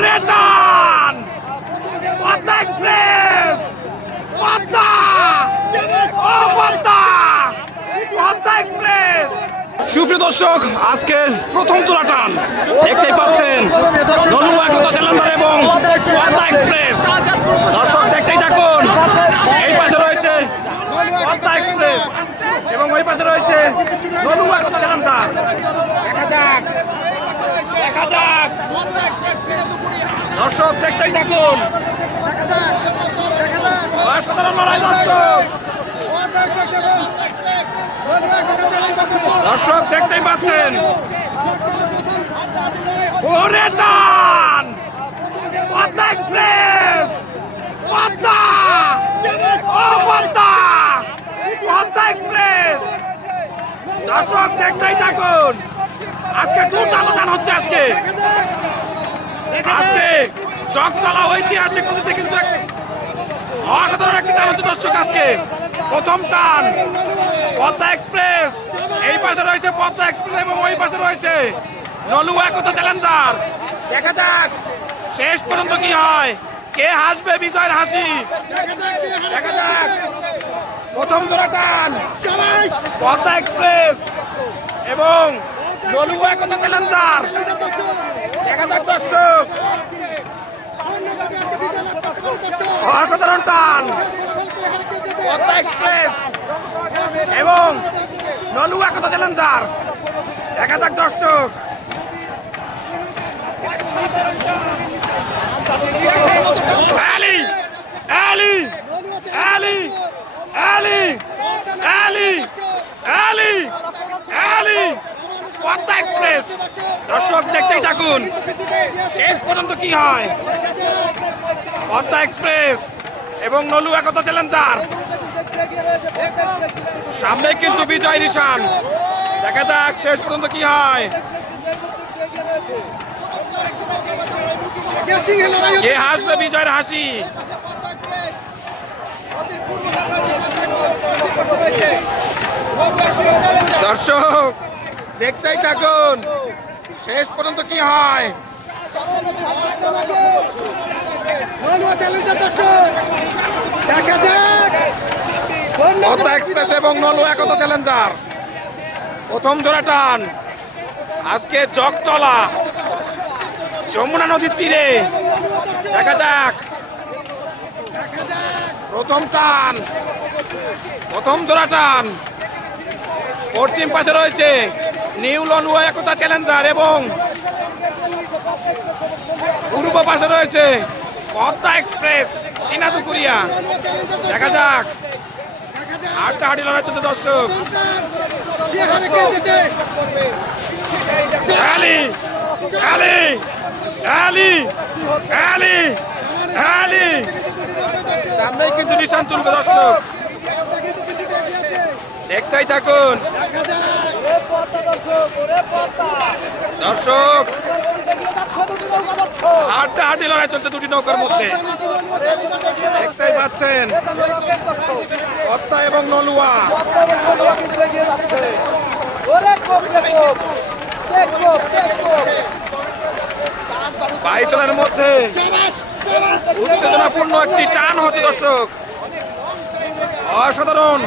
ওরে টান পদ্মা এক্সপ্রেস পদ্মা ও পদ্মা পদ্মা এক্সপ্রেস। সুপ্রিয় দর্শক, আজকের প্রথম তোলা টান দেখতেই পাচ্ছেন নলু একতা চ্যালেঞ্জার এবং পদ্মা এক্সপ্রেস। দর্শক দেখতেই থাকুন, এই পাশে রয়েছে পদ্মা এক্সপ্রেস এবং ওই পাশে রয়েছে নলু একতা চ্যালেঞ্জার। দেখা যাক দর্শক দেখতেই থাকুন, অসাধারণ লড়াই দর্শক। দর্শক দেখতেই পাচ্ছেন ওরে টান পদ্মা এক্সপ্রেস পদ্মা ও পদ্মা পদ্মা এক্সপ্রেস। দর্শক দেখতেই থাকুন, আজকে দুর্দান্ত টান হচ্ছে। আজকে চকতলা ঐতিহাসিক নদীতে কিন্তু অসাধারণ একটি টান হচ্ছে দর্শক। আজকে প্রথম টান পদ্মা এক্সপ্রেস, এই পাশে রয়েছে পদ্মা এক্সপ্রেস এবং ওই পাশে রয়েছে নলু একতা চ্যালেঞ্জার। দেখা যাক শেষ পর্যন্ত কি হয়, কে হাসবে বিজয়ের হাসি। দেখা যাক প্রথম জোড়া টান পদ্মা এক্সপ্রেস এবং নলু একতা চ্যালেঞ্জার। দেখা যাক দর্শক, অসাধারণ টান পদ্মা এক্সপ্রেস এবং নলু একতা চ্যালেঞ্জার। দেখা যাক দর্শক, আলি আলি আলি আলি আলি আলি আলি পদ্মা এক্সপ্রেস। দর্শক দেখতেই থাকুন, শেষ পর্যন্ত কি হয়। পদ্মা এক্সপ্রেস এবং নলু একতা চ্যালেঞ্জার, সামনে কিন্তু বিজয় নিশান। দেখা যাক শেষ পর্যন্ত কি হয়, কে হাসবে বিজয়ের হাসি। দর্শক দেখতেই থাকুন, শেষ পর্যন্ত কি হয়। পদ্মা এক্সপ্রেস এবং নলু একতা চ্যালেঞ্জার প্রথম জোড়া টান আজকে জগতলা যমুনা নদীর তীরে। দেখা যাক প্রথম টান প্রথম জোড়া টান। পশ্চিম পাশে রয়েছে নিউ নলু একতা চ্যালেঞ্জার এবং পূর্ব পাশে রয়েছে পদ্মা এক্সপ্রেস চীনাদুকুরিয়া। দেখা যাক হাড্ডাহাড্ডি লড়াই চলছে দর্শক। আলি আলি আলি আলি আলি সামনেই কিন্তু নিশান তুলবে দর্শক, দেখতেই থাকুন। দর্শক হাড্ডাহাড্ডি লড়াই চলছে দুটি নৌকার মধ্যে, দেখতেই পাচ্ছেন পদ্মা এবং নলুয়া। বাইশলের মধ্যে উত্তেজনাপূর্ণ একটি টান হচ্ছে দর্শক, অসাধারণ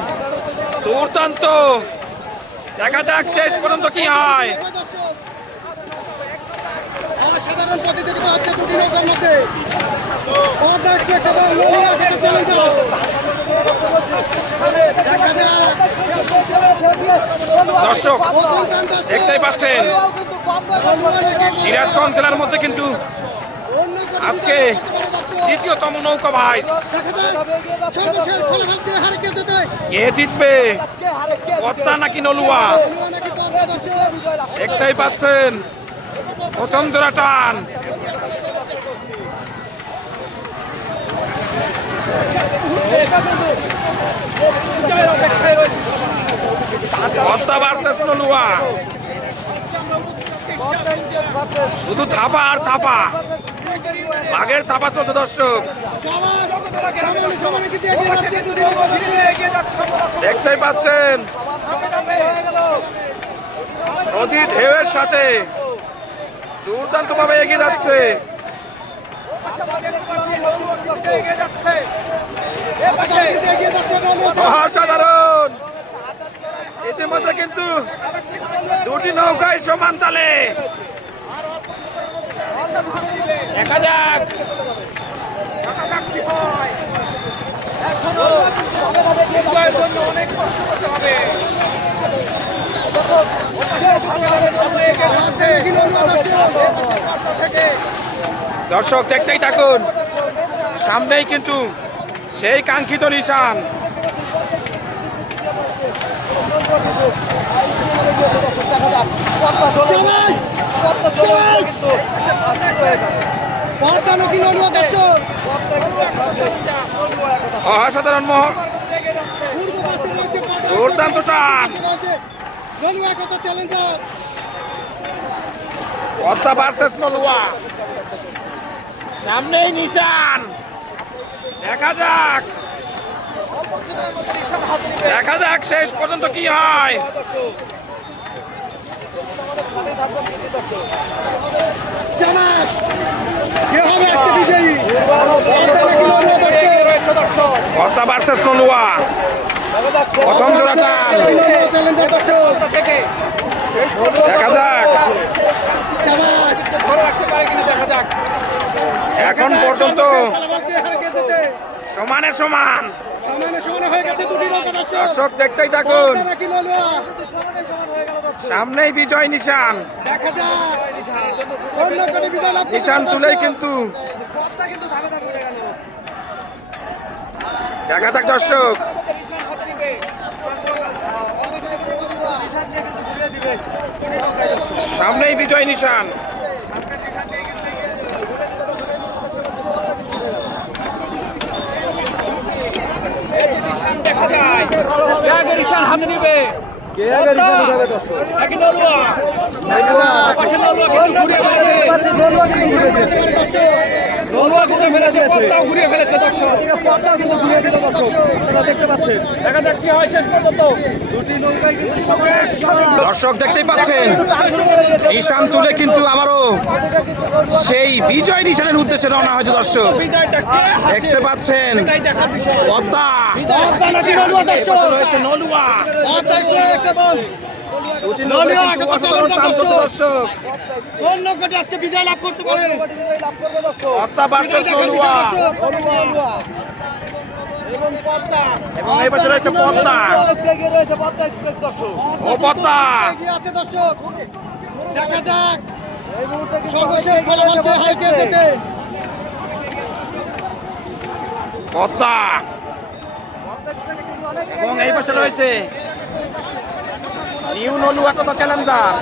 দুর্দান্ত। দেখা যাক শেষ পর্যন্ত কি হয়। অসাধারণ প্রতিযোগিতা হচ্ছে দুটি নৌকার মধ্যে। পদ্মা এক্সপ্রেস এবং নলু একতা চ্যালেঞ্জার। দর্শক দেখতেই পাচ্ছেন সিরাজগঞ্জ জেলার মধ্যে কিন্তু আজকে দ্বিতীয়তম নৌকা ভাইস। কে জিতবে, পদ্মা নাকি নলুয়া? দেখতেই পাচ্ছেন প্রথম জোড়া টান। পদ্মা ভার্সেস নলুয়া, শুধু থাপা আর থাপা, বাঘের থাপা চলছে দর্শক। দেখতেই পাচ্ছেন নদীর ঢেউয়ের সাথে দুর্দান্ত ভাবে এগিয়ে যাচ্ছে এগিয়ে যাচ্ছে নলুয়া। অসাধারণ। ইতিমধ্যে কিন্তু দুটি নৌকায় সমান তালে। দেখা যাক অনেক কষ্ট করতে হবে। দর্শক দেখতেই থাকুন, সামনেই কিন্তু সেই কাঙ্ক্ষিত নিশান। অসাধারণ মোহর, দুর্দান্ত টান। পদ্মা ভার্সেস নলুয়া, সামনেই নিশান। দেখা যাক শেষ পর্যন্ত কি হয়। পদ্মা ভার্সেস নলুয়া, প্রথম জোড়া টান। দেখা যাক এখন পর্যন্ত সমানে সমান। দর্শক দেখতেই থাকুন, সামনেই বিজয় নিশান। নিশান তুলেই কিন্তু দেখা যাক দর্শক, সামনেই বিজয় নিশান। হাতে নিবে দর্শক দেখতেই পাচ্ছেন, নিশান তুলে কিন্তু আবারও সেই বিজয় নিশানের উদ্দেশ্যে রওনা হয়েছে। দর্শক দেখতে পাচ্ছেন, পদ্মা রয়েছে নলুয়া। দর্শক আজকে বিজয় লাভ করতে পারে। পদ্মা ভার্সেস নলুয়া, এবং এই পাশে রয়েছে পদ্মা ও পদ্মা। দেখা যাক সর্বশেষ ফলাফল হয় কে জেতে। পদ্মা এবং এই পাশে রয়েছে নিউ নলুয়া কত চ্যালেঞ্জার।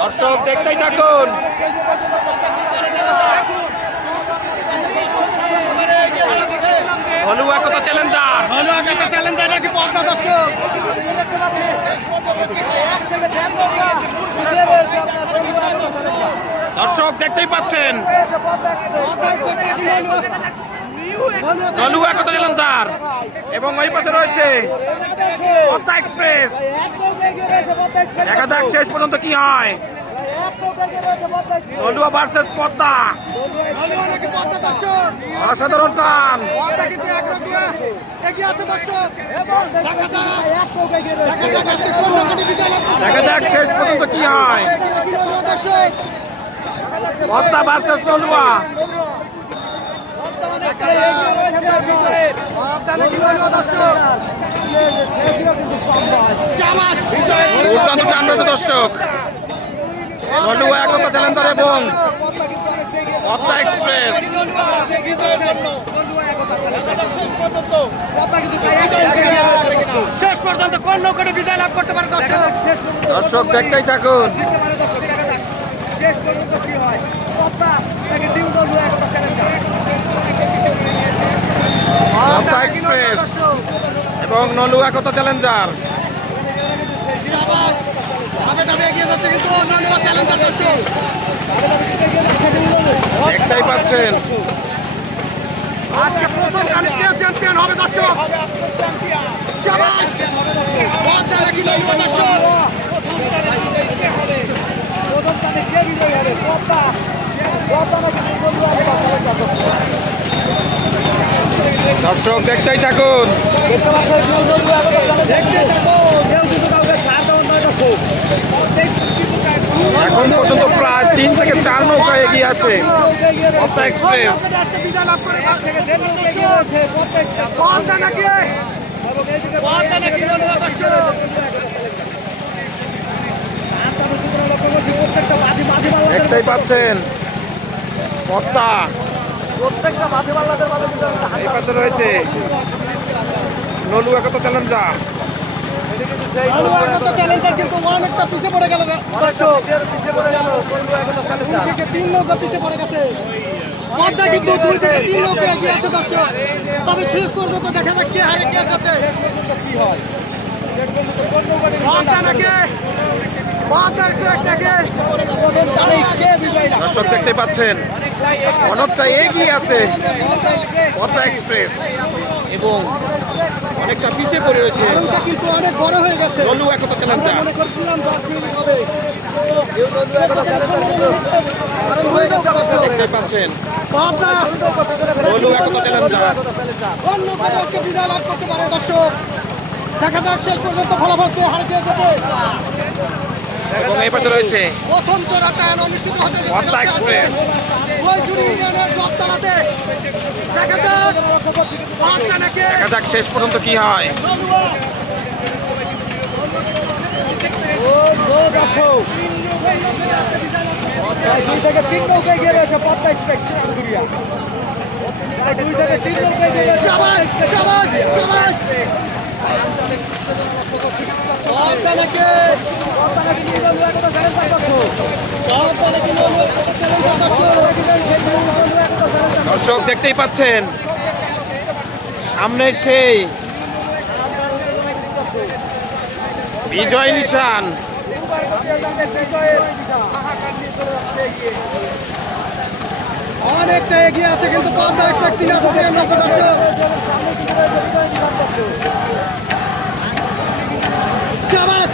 দর্শক দেখতেই থাকুন, নলুয়া কত চ্যালেঞ্জার। নাকি পদ্মা। দর্শক দর্শক দেখতেই পাচ্ছেন, নলুয়া কত চ্যালেঞ্জার এবং ওই পাশে রয়েছে পদ্মা এক্সপ্রেস। দেখা যাক শেষ পর্যন্ত কি হয়। নলুয়া ভার্সেস পদ্মা, অসাধারণ টান। দেখা যাক শেষ পর্যন্ত কি হয়। পদ্মা ভার্সেস নলুয়া, দুর্দান্ত টান রয়েছে দর্শক। নলুয়া একতা চ্যালেঞ্জার এবং পদ্মা এক্সপ্রেস। শেষ পর্যন্ত কোন নৌকাটি বিজয় লাভ করতে পারে। দর্শক দেখতেই থাকুন, শেষ পর্যন্ত কি হয়। পদ্মা পদ্মা এক্সপ্রেস এবং নলুয়া কত চ্যালেঞ্জার। দেখতেই পাচ্ছেন, আজকে প্রথম চ্যাম্পিয়ন হবে। দর্শক দর্শক দেখতেই থাকুন। এখন পর্যন্ত প্রায় 3 থেকে 4 নৌকা এগিয়ে আছে পদ্মা এক্সপ্রেস। দেখতেই পাচ্ছেন পদ্মা প্রত্যেকটা মাঝে পাল্লাদের মাঝে এই পাশে রয়েছে নলু একতা চ্যালেঞ্জার। চ্যালেঞ্জার কিন্তু অনেকটা পিছিয়ে পড়ে গেল দর্শক। 2 থেকে 3 নৌকা পিছিয়ে পড়ে গেছে। পদ্মা কিন্তু 2 থেকে 3 নৌকা এগিয়ে আছে দর্শক। তবে শেষ পর্যন্ত দেখা যাক কে হারে কে যাচ্ছে। কি হয় পদ্মা নাকি পদ্মা দর্শক দেখতে পাচ্ছেন অনেকটা এগিয়ে আছে পদ্মা এক্সপ্রেস এবং অনেকটা পিছিয়ে পড়ে রয়েছে কিন্তু অনেক বড় হয়ে গেছে। নলু একতা চ্যালেঞ্জার। মনে করছিলাম 10 মিনিট হবে। নলু একতা চ্যালেঞ্জার কিন্তু কারণ হয়ে গেছে দর্শক। দেখতে পাচ্ছেন পদ্মা নলু একতা চ্যালেঞ্জার। অন্য কোনো আজকে বিজয় লাভ করতে পারে দর্শক। দেখা যাক শেষ পর্যন্ত ফলাফল কে হারে কে যেতে। এবং এই পাশে রয়েছে প্রথম জোড়াটা অনুষ্ঠিত হতে পদ্মা এক্সপ্রেস। ওইজুড়ি ইউনিয়নের জবতলাতে দেখা যাক পদ্মা নাকি দেখা যাক শেষ পর্যন্ত কি হয়। নলুয়া। প্রায় 2 থেকে 3 নৌকায় গিয়ে রয়েছে পদ্মা এক্সপ্রেস চিরাঙ্গুরিয়া। প্রায় 2 থেকে 3 নৌকায় গিয়ে রয়েছে। শাবাশ শাবাশ শাবাশ। পদ্মা নাকি নলু একতা চ্যালেঞ্জার দর্শক। পদ্মা নাকি নলু একতা চ্যালেঞ্জার দর্শক। দর্শক দেখতেই পাচ্ছেন সামনে সেই বিজয় নিশান। অনেকটা এগিয়ে আছে কিন্তু পদ্মা এক্সপ্রেস চিরাঙ্গুরিয়ার নৌকা দর্শক। শাবাশ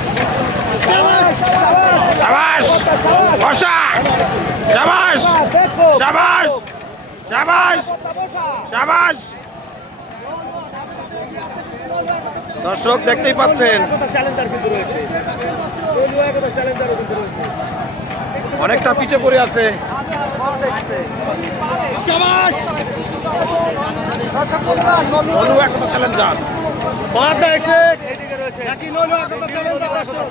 শাবাশ শাবাশ বসা শাবাশ শাবাশ শাবাশ শাবাশ। দর্শক দেখতেই পাচ্ছেন চ্যালেঞ্জার কিন্তু রয়েছে। চ্যালেঞ্জারও কিন্তু রয়েছে। অনেকটা পিছিয়ে পড়ে আছে। শাবাশ নলু একতা চ্যালেঞ্জার। পদ্মা এক্সপ্রেস নাকি নলু একতা চ্যালেঞ্জার দর্শক।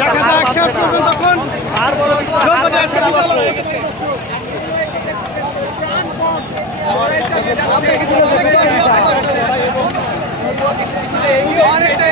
দেখা যাক শেষ পর্যন্ত কোন নৌকাটি আজকে বিজয় লাভ করতে পারে। অনেকটা